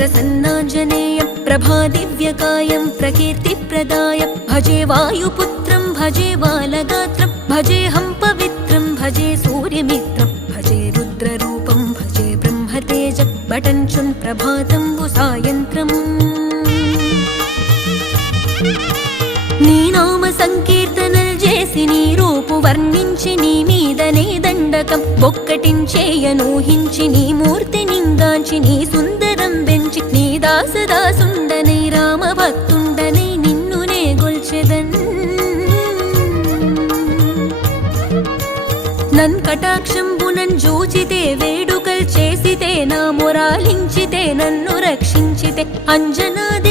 प्रसन्नाञ्जनेयं प्रभादिव्यकायं प्रकीर्तिप्रदाय भजे वायुपुत्रं भजे बालगात्रं भजेऽहं पवित्रं भजे सूर्यमित्रं भजे रुद्ररूपं भजे ब्रह्मतेज बटञ्चुन् प्रभातं सायन्त्रम् నీ నామ సంకీర్తనలు చేసి నీ రూపు వర్ణించి నీ మీదనే దండకం ఒక్కటించేయనూహించి నీ మూర్తి నింగాంచి నీ సుందరం పెంచి నీ దాసదాసుండనై రామభక్తుండనై నిన్నునే గొల్చెదన్ నన్ కటాక్షంబునన్ జూచితే వేడుకల్ చేసితే నా మొరాలించితే నన్ను రక్షించితే అంజనాది